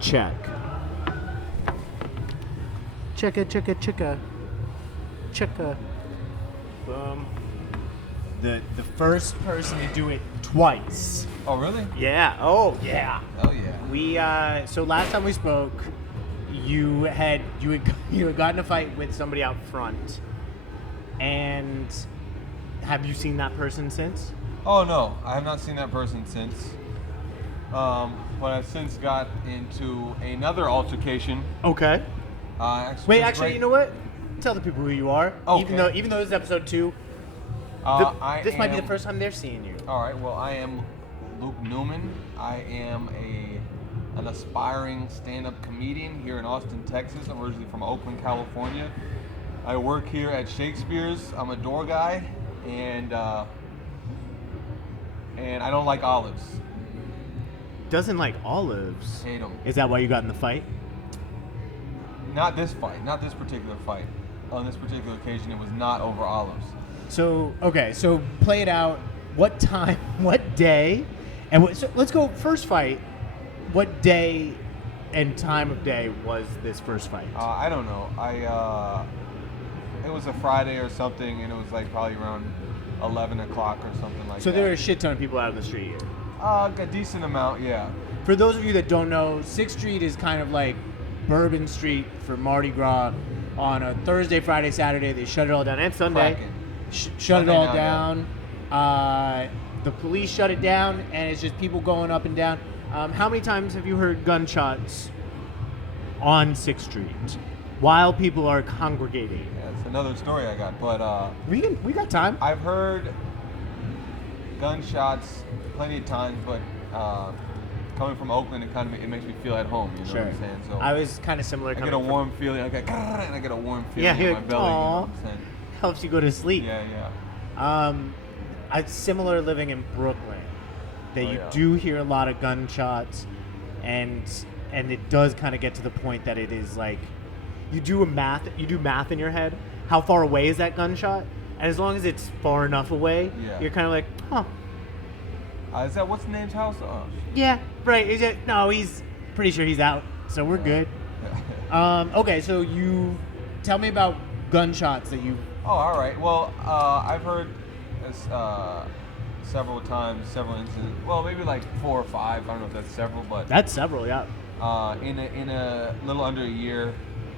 Check. Checka. Boom. The first person to do it twice. Oh, really? Yeah. Oh, yeah. Oh, yeah. We so last time we spoke, you had gotten in a fight with somebody out front, and have you seen that person since? Oh, no. I have not seen that person since. But I've since got into another altercation. Okay. Actually, You know what? Tell the people who you are. Okay. Even though this is episode 2, this might be the first time they're seeing you. All right. Well, I am Luke Neumann. I am an aspiring stand-up comedian here in Austin, Texas. I'm originally from Oakland, California. I work here at Shakespeare's. I'm a door guy, and I don't like olives. Doesn't like olives. Hate them. Is that why you got in the fight? Not this fight. Not this particular fight. On this particular occasion, it was not over olives. So play it out. What time? What day? And so let's go first fight. What day and time of day was this first fight? I don't know. It was a Friday or something, and it was like probably around 11 o'clock or something like that. So there are a shit ton of people out on the street here. A decent amount, yeah. For those of you that don't know, 6th Street is kind of like Bourbon Street for Mardi Gras. On a Thursday, Friday, Saturday, they shut it all down. And Sunday. Shut it all down. The police shut it down, and it's just people going up and down. How many times have you heard gunshots on 6th Street while people are congregating? Yeah, it's another story I got, but we got time. I've heard gunshots plenty of times, but coming from Oakland, it makes me feel at home. You know what I'm saying? So I was kind of similar. I get a warm feeling. I get a warm feeling in my belly. You know what I'm saying? Helps you go to sleep. Yeah. It's similar living in Brooklyn. That you do hear a lot of gunshots, and it does kind of get to the point that it is like you do math in your head. How far away is that gunshot? And as long as it's far enough away, you're kind of like, huh. Is that what's the name's house? Yeah, right. He's pretty sure he's out, so we're good. Okay, so you tell me about gunshots that you. Oh, all right. Well, I've heard this several times, several incidents. Well, maybe like 4 or 5. I don't know if that's several, but that's several. Yeah. In a little under a year,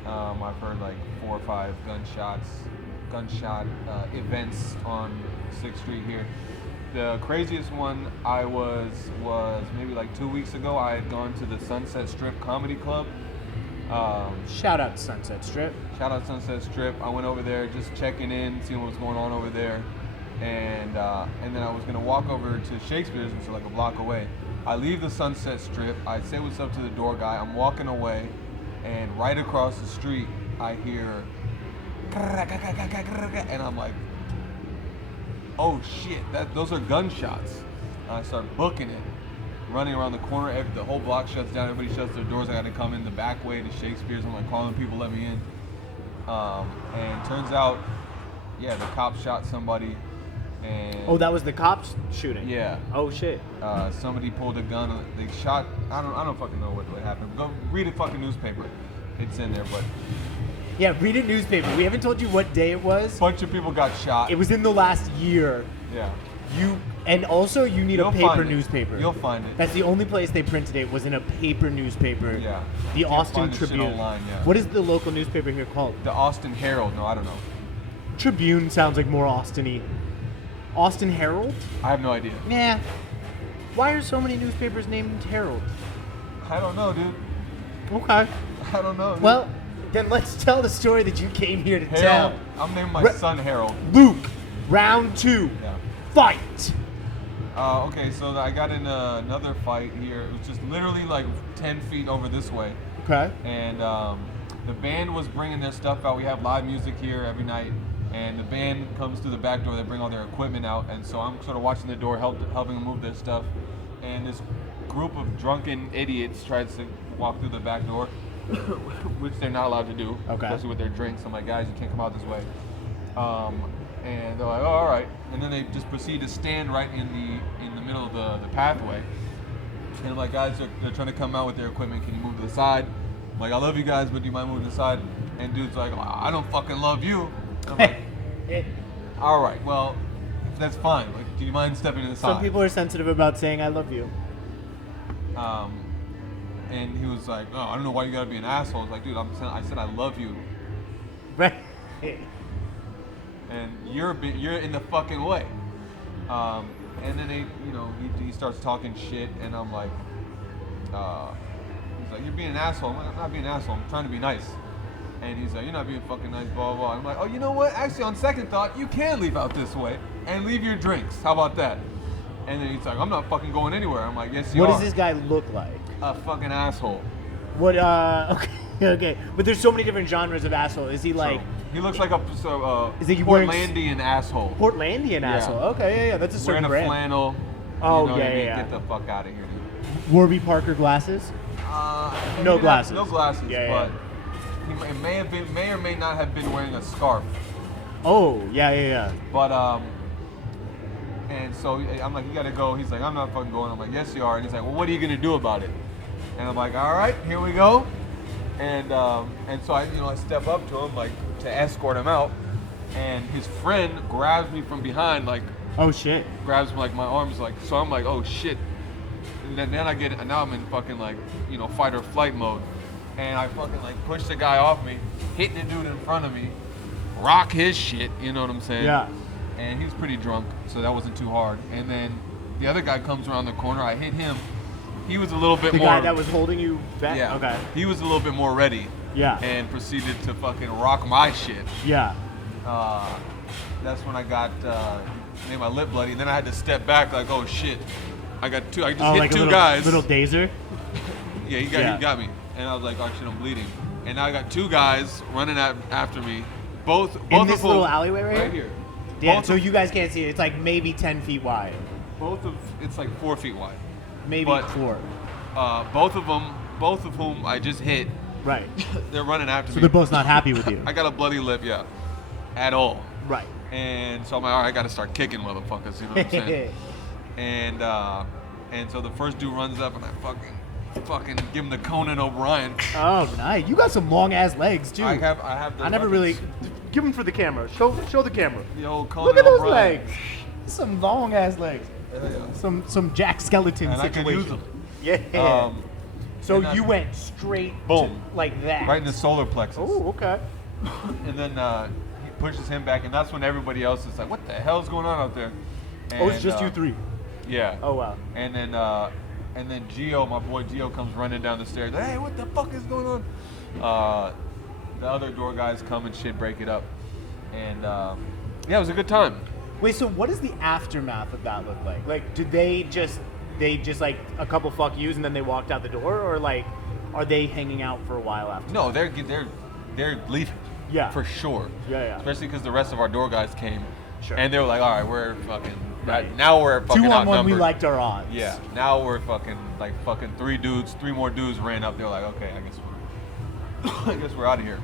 I've heard like 4 or 5 gunshot events on 6th Street here. The craziest one was maybe like 2 weeks ago. I had gone to the Sunset Strip Comedy Club. Shout out Sunset Strip. Shout out Sunset Strip. I went over there just checking in, seeing what was going on over there, and then I was gonna walk over to Shakespeare's, which is like a block away. I leave the Sunset Strip. I say what's up to the door guy. I'm walking away, and right across the street, I hear, and I'm like, oh shit, those are gunshots. And I start booking it, running around the corner. The whole block shuts down. Everybody shuts their doors. I got to come in the back way to Shakespeare's. I'm like calling people, let me in. And turns out, the cops shot somebody. And that was the cops shooting. Yeah. Oh shit. Somebody pulled a gun. They shot. I don't fucking know what happened. Go read a fucking newspaper. It's in there, but. Yeah, read a newspaper. We haven't told you what day it was. Bunch of people got shot. It was in the last year. Yeah. You need a paper newspaper. You'll find it. That's the only place they printed it, was in a paper newspaper. Yeah. The Austin Tribune. Online, yeah. What is the local newspaper here called? The Austin Herald. No, I don't know. Tribune sounds like more Austin-y. Austin Herald? I have no idea. Yeah. Why are so many newspapers named Herald? I don't know, dude. Okay. I don't know, dude. Well, then let's tell the story that you came here to Harold. tell. I'm naming my son Harold. Luke, round 2. Yeah. Fight. Okay, so I got in another fight here. It was just literally like 10 feet over this way. Okay. And the band was bringing their stuff out. We have live music here every night. And the band comes through the back door. They bring all their equipment out. And so I'm sort of watching the door, helping them move their stuff. And this group of drunken idiots tries to walk through the back door. Which they're not allowed to do, especially with their drinks. I'm like, guys, you can't come out this way. And they're like, oh, all right. And then they just proceed to stand right in the middle of the pathway. And like, guys, they're trying to come out with their equipment. Can you move to the side? I'm like, I love you guys, but do you mind moving to the side? And dude's like, I don't fucking love you. I'm like, all right, well, that's fine. Like, do you mind stepping to the side? Some people are sensitive about saying I love you. And he was like, oh, I don't know why you gotta be an asshole. I was like, dude, I said I love you. Right. And you're in the fucking way. And then he starts talking shit, and I'm like, he's like, you're being an asshole. I'm like, I'm not being an asshole. I'm trying to be nice. And he's like, you're not being fucking nice, blah, blah, blah. I'm like, oh, you know what? Actually, on second thought, you can leave out this way and leave your drinks. How about that? And then he's like, I'm not fucking going anywhere. I'm like, yes, you are. What does this guy look like? A fucking asshole. What? Okay. But there's so many different genres of asshole. Is he like? He looks like a is he wearing Portlandian asshole. Portlandian asshole. Okay, yeah. That's a certain wearing a brand. flannel. Oh, you know what I mean? yeah. Get the fuck out of here, dude. Warby Parker glasses. No glasses. No glasses. Yeah. But he may or may not have been wearing a scarf. Oh, yeah. But and so I'm like, you gotta go. He's like, I'm not fucking going. I'm like, yes, you are. And he's like, well, what are you gonna do about it? And I'm like, all right, here we go. And so I step up to him like to escort him out, and his friend grabs me from behind, like, oh shit, grabs me like my arms, like, so I'm like, oh shit. And then now I'm in fucking like, fight or flight mode, and I fucking like push the guy off me, hit the dude in front of me, rock his shit, you know what I'm saying? Yeah. And he's pretty drunk, so that wasn't too hard. And then the other guy comes around the corner, I hit him. He was a little bit more. The guy that was holding you back? Yeah. Okay. He was a little bit more ready. Yeah. And proceeded to fucking rock my shit. Yeah. That's when I made my lip bloody. And then I had to step back like, oh shit. I just hit like two guys. Little dazer? Yeah, he got me. And I was like, oh shit, I'm bleeding. And now I got two guys running after me. Both in this of little them, alleyway right here. Yeah, so you guys can't see it. It's like maybe 10 feet wide. It's like 4 feet wide. Maybe 4. Both of whom I just hit. Right. They're running after me. So they're both not happy with you. I got a bloody lip, yeah. At all. Right. And so I'm like, all right, I got to start kicking motherfuckers, you know what I'm saying? And so the first dude runs up and I fucking give him the Conan O'Brien. Oh, nice. You got some long ass legs too. I have the I never really give them for the camera. Show the camera. The old Conan Look at those O'Brien. legs. Some long ass legs. Yeah. Some Jack Skeleton and situation. I can use them. Yeah. So and you went straight boom like that. Right in the solar plexus. Oh, okay. And then he pushes him back, and that's when everybody else is like, "What the hell's going on out there?" And, it's just you three. Yeah. Oh wow. And then Gio, my boy Gio, comes running down the stairs. Hey, what the fuck is going on? The other door guys come and shit, break it up, and it was a good time. Wait, so what does the aftermath of that look like? Like, did they just like a couple fuck yous and then they walked out the door, or like, are they hanging out for a while after? No, they're leaving. Yeah. For sure. Yeah. Especially because the rest of our door guys came. Sure. And they were like, all right, we're fucking. Right. Now we're fucking 2-on-1, we outnumbered. liked our odds. Yeah. Now we're fucking three more dudes ran up. They're like, okay, I guess we're out of here.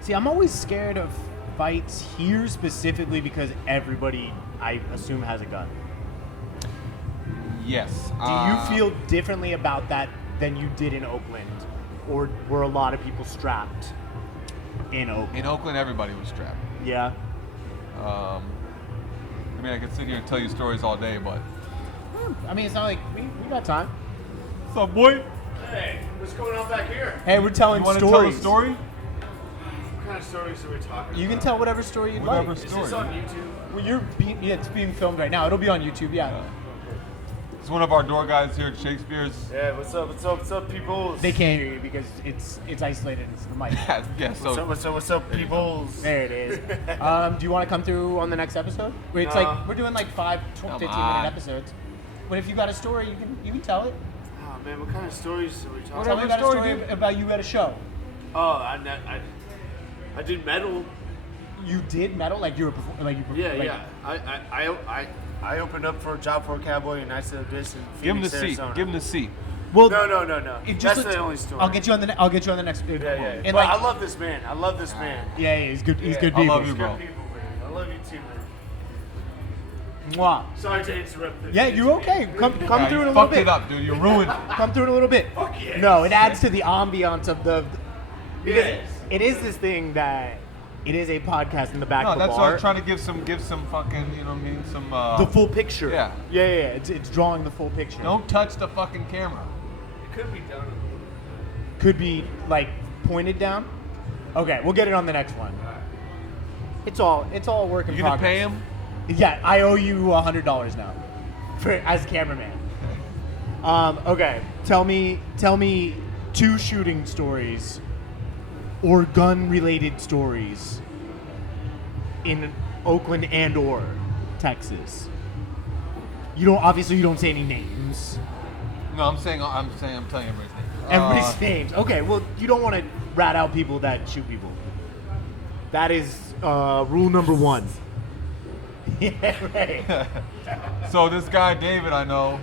See, I'm always scared of fights here specifically because everybody, I assume, has a gun. Yes. Do you feel differently about that than you did in Oakland, or were a lot of people strapped in Oakland? In Oakland, everybody was strapped. Yeah. I mean, I could sit here and tell you stories all day, but. I mean, it's not like we got time. What's up, boy? Hey, what's going on back here? Hey, we're telling You want to stories. tell a story? What kind of stories are we talking about? You can tell whatever story you'd Whatever like. Is story. this on YouTube? Well, it's being filmed right now. It'll be on YouTube, yeah. It's one of our door guys here at Shakespeare's. Yeah, what's up, people? They can't hear you because it's isolated. It's the mic. Yeah, so. What's up, people? There it is. Do you want to come through on the next episode? It's No. like we're doing like 15-minute episodes. But if you got a story, you can tell it. Oh man, what kind of stories are we talking Tell me about? about a story about you at a show. Oh, I did metal. You did metal, like you were Yeah. I opened up for a Job for a Cowboy and I said this in Give him the Phoenix, seat. Arizona. Give him the seat. Well, No. it That's looks- the only story. I'll get you on the next. Yeah. And But like, I love this man. yeah, he's good. He's Yeah, good I people. love you, Good bro. people, man. I love you too, man. Mwah. Sorry to interrupt. Yeah, you're okay. Come through in a little fucked bit. it up, dude. You ruined it. Come through in a little bit. Fuck yes. No, it adds to the ambiance of the. Because Yes. it is this thing that it is a podcast in the back No, of the that's bar. why I was trying to give some fucking, you know what I mean? Some, The full picture. Yeah. Yeah. It's drawing the full picture. Don't touch the fucking camera. It could be done. Could be like pointed down. Okay, we'll get it on the next one. It's all a work in You gonna progress. pay him? Yeah, I owe you $100 now, as cameraman. Okay, tell me 2 shooting stories or gun-related stories in Oakland and or Texas. You don't say any names. No, I'm telling you everybody's name. Everybody's names. Okay, well, you don't want to rat out people that shoot people. That is rule number 1. Yeah, right. So this guy David I know.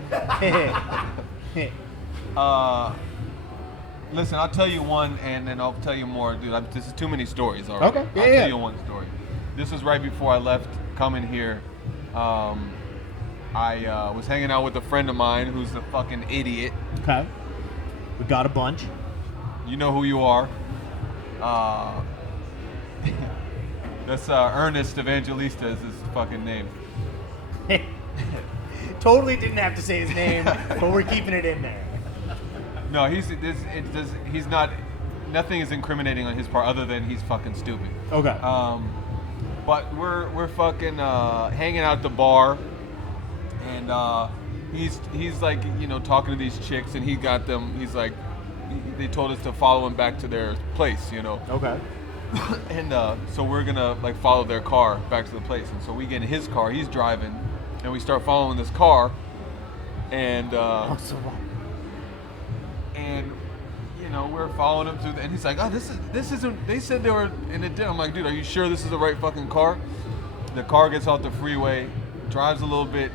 Listen, I'll tell you one, and then I'll tell you more, dude. This is too many stories already. Okay. I'll Yeah. tell you one story. This was right before I left coming here. I was hanging out with a friend of mine who's a fucking idiot. Okay. We got a bunch. You know who you are. That's Ernest Evangelista is his fucking name. Totally didn't have to say his name, but we're keeping it in there. No, he's not. Nothing is incriminating on his part other than he's fucking stupid. Okay. But we're fucking hanging out at the bar, and he's like, you know, talking to these chicks, and he got them. He's like, they told us to follow him back to their place, you know. Okay. And so we're gonna like follow their car back to the place, and so we get in his car. He's driving, and we start following this car, and and you know we're following him through, and he's like, oh, this isn't. They said they were in a den. I'm like, dude, are you sure this is the right fucking car? The car gets off the freeway, drives a little bit,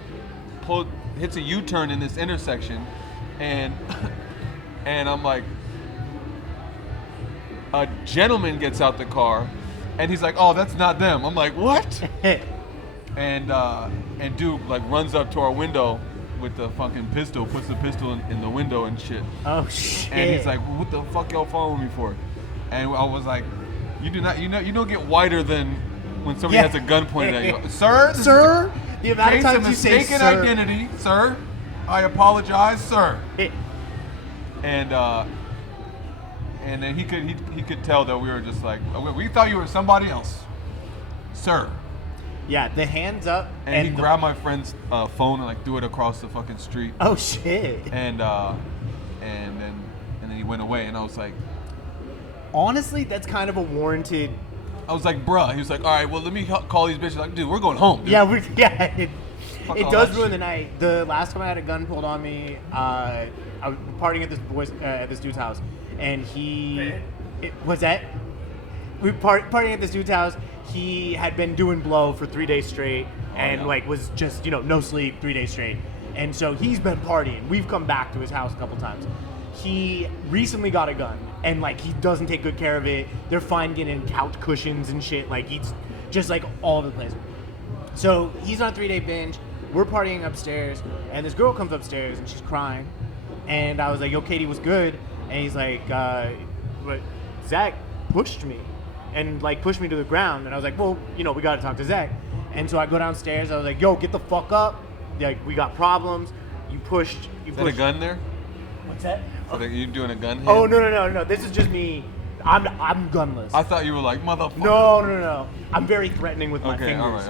hits a U-turn in this intersection, and I'm like, a gentleman gets out the car, and he's like, oh, that's not them. I'm like, what? and dude like runs up to our window with the fucking pistol, puts the pistol in the window and shit. Oh shit. And he's like, what the fuck y'all following me for? And I was like, you don't get whiter than when somebody has a gun pointed at you. Sir? Sir? The amount of times you say mistaken sir. identity, sir. I apologize, sir. And then he could tell that we were just like, we thought you were somebody else, sir. Yeah, the hands up. And he grabbed my friend's phone and like threw it across the fucking street. Oh shit. And then he went away, and I was like, honestly, that's kind of a warranted. I was like, bruh. He was like, all right, well, let me call these bitches. Like, dude, we're going home. Dude. Yeah, it all does that ruin shit. the night. The last time I had a gun pulled on me, I was partying at this dude's house, and we were partying at this dude's house. He had been doing blow for 3 days straight, and like was just no sleep 3 days straight, and so he's been partying. We've come back to his house a couple times. He recently got a gun, and like he doesn't take good care of it. They're finding it in couch cushions and shit. Like he's just like all over the place. So he's on a 3-day binge. We're partying upstairs, and this girl comes upstairs and she's crying. And I was like, yo, Katie, what's good? And he's like, but Zach pushed me and like pushed me to the ground. And I was like, well, we got to talk to Zach. And so I go downstairs. I was like, yo, get the fuck up. Like, we got problems. You pushed. Is that a gun there? What's that? Are you doing a gun hand? Oh, no. This is just me. I'm gunless. I thought you were like, motherfucker. No. I'm very threatening with my Okay, fingers.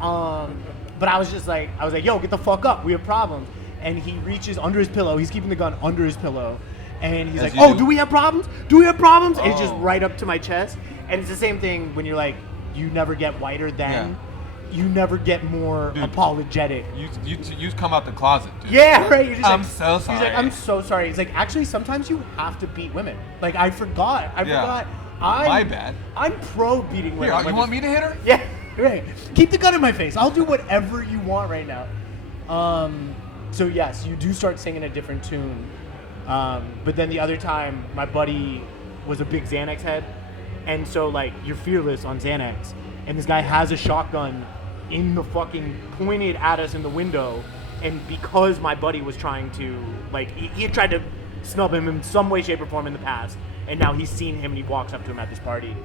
all right. But I was like, yo, get the fuck up. We have problems. And he reaches under his pillow. He's keeping the gun under his pillow. And he's As like, you oh, do. do we have problems? And it's just Oh. right up to my chest. And it's the same thing when you're like, you never get whiter than, you never get more Dude, apologetic. You come out the closet, dude. Yeah, right. You're just I'm like, so He's like, sorry. I'm so sorry. He's like, actually, sometimes you have to beat women. Like, I forgot. My bad. I'm pro beating women. Here, you want me to hit her? Yeah, right. Keep the gun in my face. I'll do whatever you want right now. So yes, you do start singing a different tune. But then the other time, my buddy was a big Xanax head, and so like you're fearless on Xanax, and this guy has a shotgun in the fucking pointed at us in the window, and because my buddy was trying to like he had tried to snub him in some way, shape, or form in the past, and now he's seen him and he walks up to him at this party.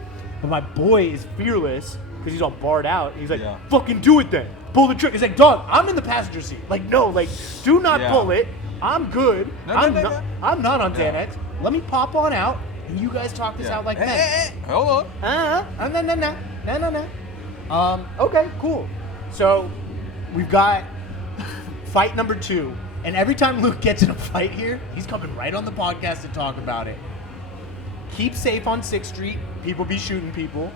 But my boy is fearless because he's all barred out. He's like, fucking do it then. Pull the trigger. He's like, dog, I'm in the passenger seat. Like, no, like, do not pull it. I'm good. I'm not on Xanax. Let me pop on out, and you guys talk this out like men. Hold on. No. Okay, cool. So, we've got fight number 2. And every time Luke gets in a fight here, he's coming right on the podcast to talk about it. Keep safe on 6th Street. People be shooting people.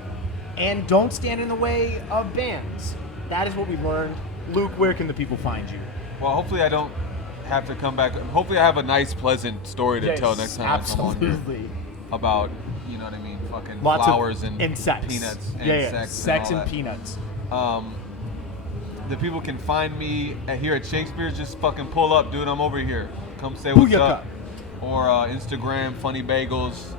And don't stand in the way of bands. That is what we learned. Luke, where can the people find you? Well, hopefully I don't have to come back. Hopefully I have a nice, pleasant story to tell next time I come on here about, you know what I mean, fucking lots flowers and sex. Peanuts And sex and that. peanuts. The people can find me here at Shakespeare's. Just fucking pull up, dude. I'm over here. Come say what's up. Or Instagram, Funny Bagels.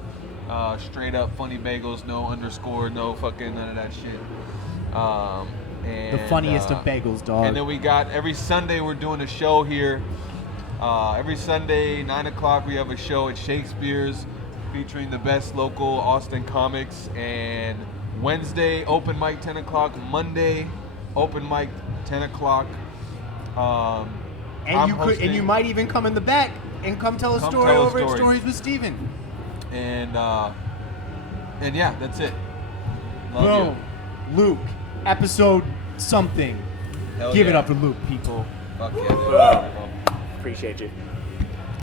Straight up Funny Bagels. No underscore. No fucking none of that shit. And, the funniest of bagels, dog. And then we got every Sunday we're doing a show here. Every Sunday, 9 o'clock, we have a show at Shakespeare's featuring the best local Austin comics. And Wednesday, open mic 10 o'clock. Monday, open mic 10 o'clock. And you might even come in the back and come tell a story over at Stories with Steven. And yeah, that's it. Love you. Luke, episode something. Hell Give yeah. it up for Luke, people. Fuck yeah, dude. Appreciate you.